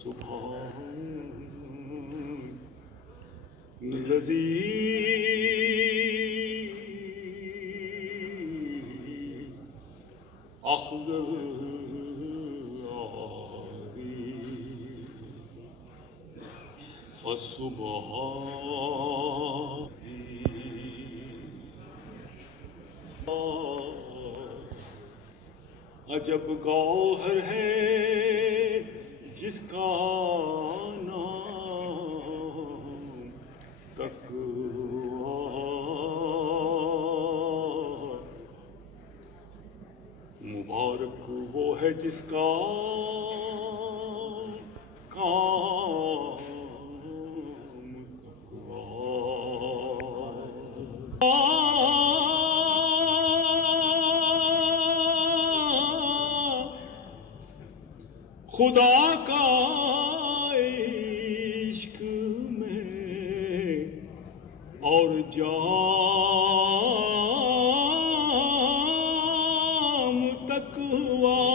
سبحان الذي أخذ فالسبحان عجب گوہر ہے جس کا نام تقویٰ، مبارک وہ ہے جس کا کام خدا کا عشق میں اور جام تقویٰ،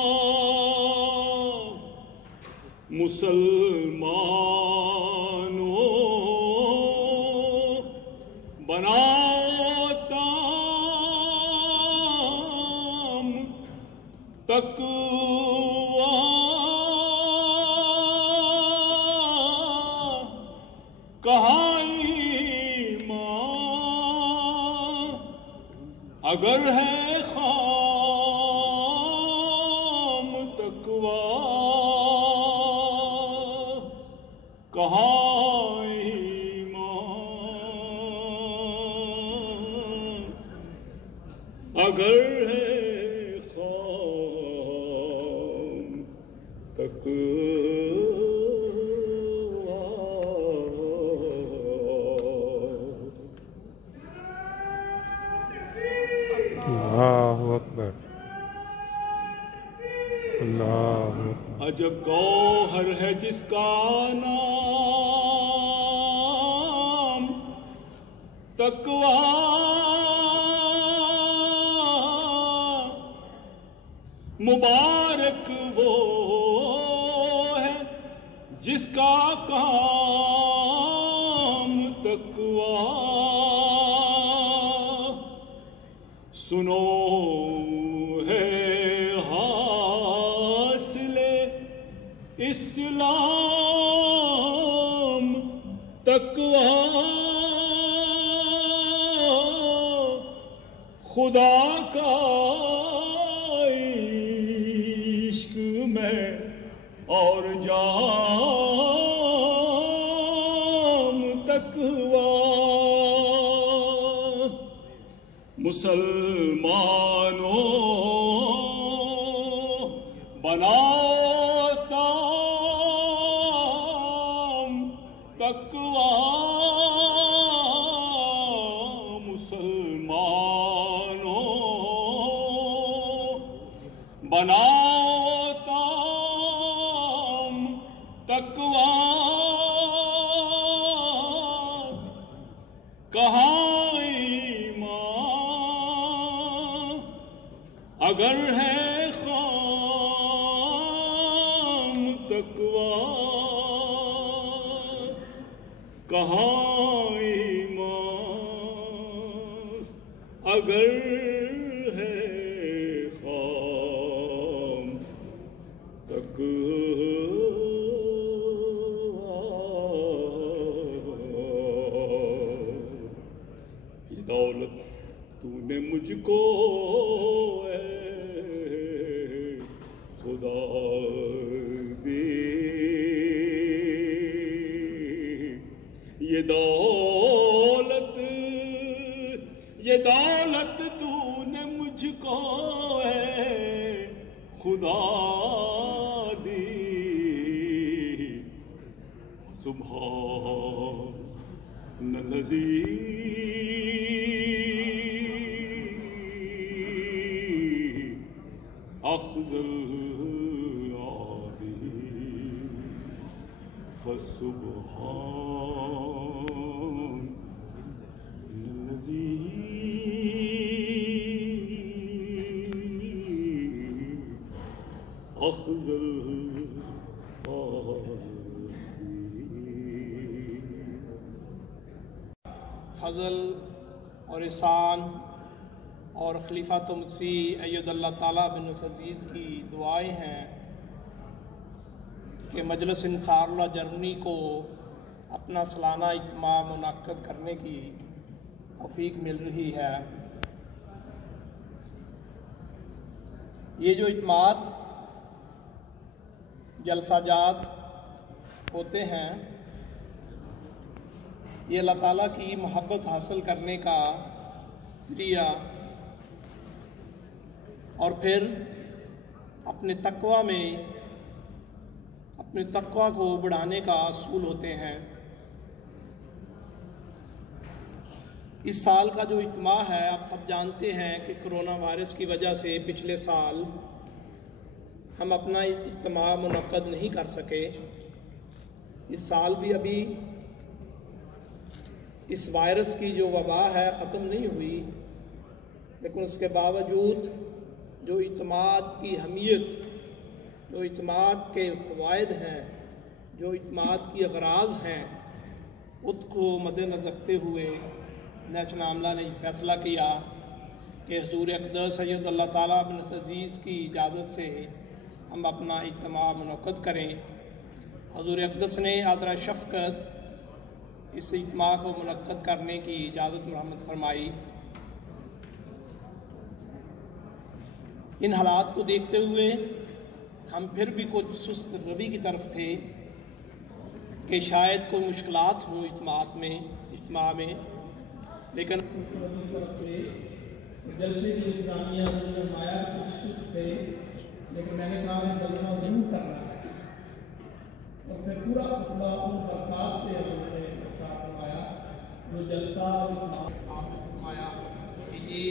مسلمانوں بناؤ تام تقویٰ، کہاں ایمان اگر ہے خام تقویٰ، کہاں ایمان اگر ہے خام تقویٰ۔ اللہ اکبر، اللہ اکبر۔ عجب گوہر ہے جس کا نام تقویٰ، مبارک وہ ہے جس کا کام تقویٰ، سنو ہے حاصل اسلام تقویٰ، خدا کا عشق میں اور جام تقویٰ، مسلمانوں بناؤ تام تقویٰ، مسلمانوں بناؤ تام تقویٰ، کہاں ایمان اگر ہے خام تقویٰ، کہاں ایمان اگر ہے خام تقویٰ۔ یہ دولت تو نے مجھ کو اے خدا دی، یہ دولت تو نے مجھ کو اے خدا دی، سبحان الذی أخذ العظيم فالسبحان الذي أخذ العظيم फज़ल और एहसान और खलीफात मसीह अय्यद अल्लाह ताला बिन अज़ीज़ की दुआएं हैं कि मजलिस अंसारुल्लाह जर्मनी को अपना सालाना इज्तिमा मुनक्कद करने की तौफीक मिल रही है। ये जो इज्तिमात जलसाजात होते हैं, ये अल्लाह ताला की मोहब्बत हासिल करने का ज़रिया और फिर अपने तक़वा को बढ़ाने का असूल होते हैं। इस साल का जो इज्तिमा है, आप सब जानते हैं कि कोरोना वायरस की वजह से पिछले साल हम अपना इज्तिमा मुनक्कद नहीं कर सके। इस साल भी अभी इस वायरस की जो वबा है ख़त्म नहीं हुई, लेकिन उसके बावजूद जो इज्तिमात की अहमियत, जो इज्तिमात के फ़वाइद हैं, जो इज्तिमात की अगराज़ हैं, उसको मद्देनज़र रखते हुए नेशनल आमला ने फैसला किया कि हुज़ूर अक़दस सैयद अल्लाह ताला बिन अज़ीज़ की इजाज़त से हम अपना इज्तिमा मुनक्कद करें। हुज़ूर अक़दस ने आदरा शफ़क़त इस इज्तिमा को मुनक्कद करने की इजाज़त मुहम्मद फरमाई। इन हालात को देखते हुए हम फिर भी कुछ सुस्त रवि की तरफ थे कि शायद कोई मुश्किलात हों इज्तिमा में, लेकिन जलसे की इंतज़ामिया नुमाया कुछ सुस्त थे, लेकिन मैंने कहा मैं जलसा जरूर करना है। और फिर पूरा खुतबा उन बरक़ात से हमने फरमाया जो जलसा आपने फरमाया कि ये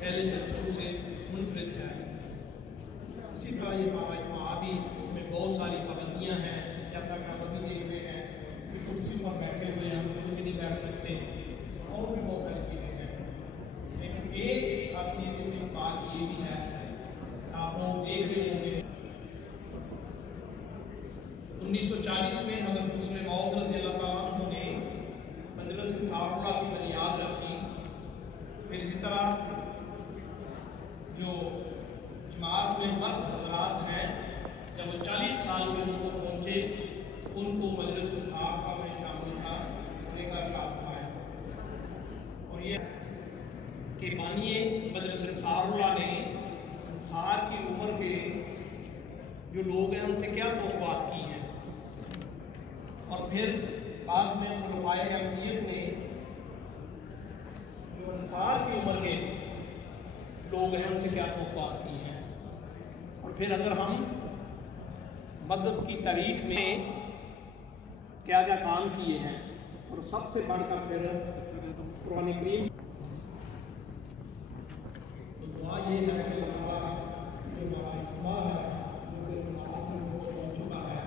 पहले जलसों से मुनफरिद है। इसी तरह ये इज्तिमा भी, इसमें बहुत सारी पाबंदियाँ हैं, जैसा कि आप अभी देख रहे हैं कि कुर्सी पर बैठे हुए हम खुद भी नहीं बैठ सकते, और भी बहुत सारी चीज़ें हैं। लेकिन एक खासियत इस इज्तिमा की ये भी है, आप लोग देख रहे होंगे 1940 में हज़रत मुस्लिम मौद रज़ियल्लाहु ताला अन्हु ने मजलिस अंसारुल्लाह की बुनियाद रखी। फिर इसी तरह जो जमात में मर्द हज़रात हैं, जब वो 40 साल के उनको पहुँचे, उनको मजलिस अंसारुल्लाह में शामिल होने का साथ पाया। और ये कि मानिए मजलिस अंसारुल्लाह ने अंसार की उम्र के जो लोग हैं उनसे क्या तौक़ुआत की हैं, और फिर बाद में खुलफ़ाए अहमदियत ने जो अंसार की उम्र के लोग हैं उनसे क्या तौक़ुआत की हैं, और फिर अगर हम मज़हब की तारीख़ में क्या क्या काम किए हैं, और सबसे बढ़कर फिर कुरान करीम तो दुआ ये है कि हमारा जो इज्तिमा है जो पहुँच चुका है,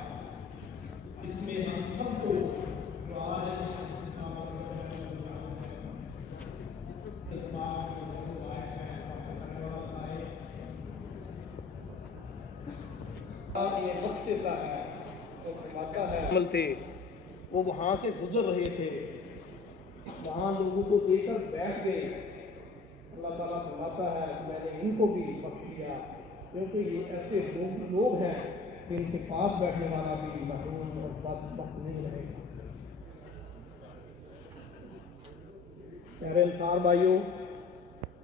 इसमें हम सबको जो आज ये वक्त देता है और फरमाता है अमल थे वो वहाँ से गुजर रहे थे, वहाँ लोगों को देकर बैठ गए। अल्लाह ताला फरमाता है कि मैंने इनको भी बख्श दिया, क्योंकि ये ऐसे लोग हैं कि इनके पास बैठने वाला भी महरूम और वक्त नहीं रहेगा। प्यारे अंसार भाइयों,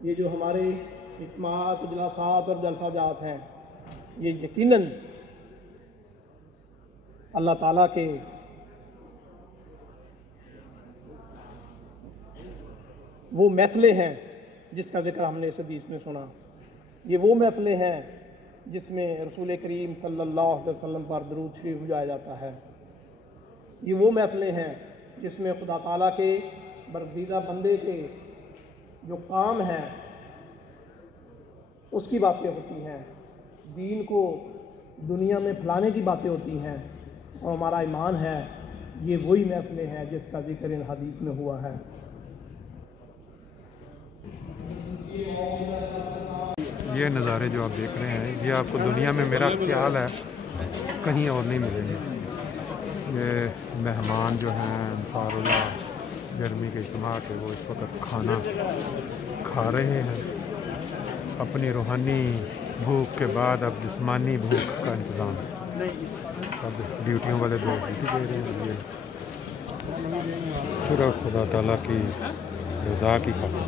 ये जो हमारे इज्तिमात, इजलासात और जलसाजात हैं, ये यकीनन अल्लाह ताला के वो महफ़िलें हैं जिसका जिक्र हमने इस हदीस में सुना। ये वो महफ़िलें हैं जिसमें रसूल करीम सल्लल्लाहु अलैहि वसल्लम पर दरूद शरीफ बुझाया जाता है। ये वो महफ़िलें हैं जिसमें खुदा ताला के बरदीदा बंदे के जो काम हैं उसकी बातें होती हैं, दीन को दुनिया में फैलाने की बातें होती हैं, और हमारा ईमान है ये वही महफ़िलें हैं जिसका जिक्र इन हदीस में हुआ है। ये नज़ारे जो आप देख रहे हैं, ये आपको दुनिया में, मेरा ख्याल है, कहीं और नहीं मिलेंगे। ये मेहमान जो हैं अंसारुल्लाह گرمی کے اجتماع کے وہ اس وقت کھانا کھا رہے ہیں. اپنی روحانی بھوک کے بعد اب جسمانی بھوک کا انتظام. سب ڈیوٹیوں والے لوگ ڈیوٹی دے رہے ہیں. یہ صرف خدا تعالیٰ کی رضا کی خاطر.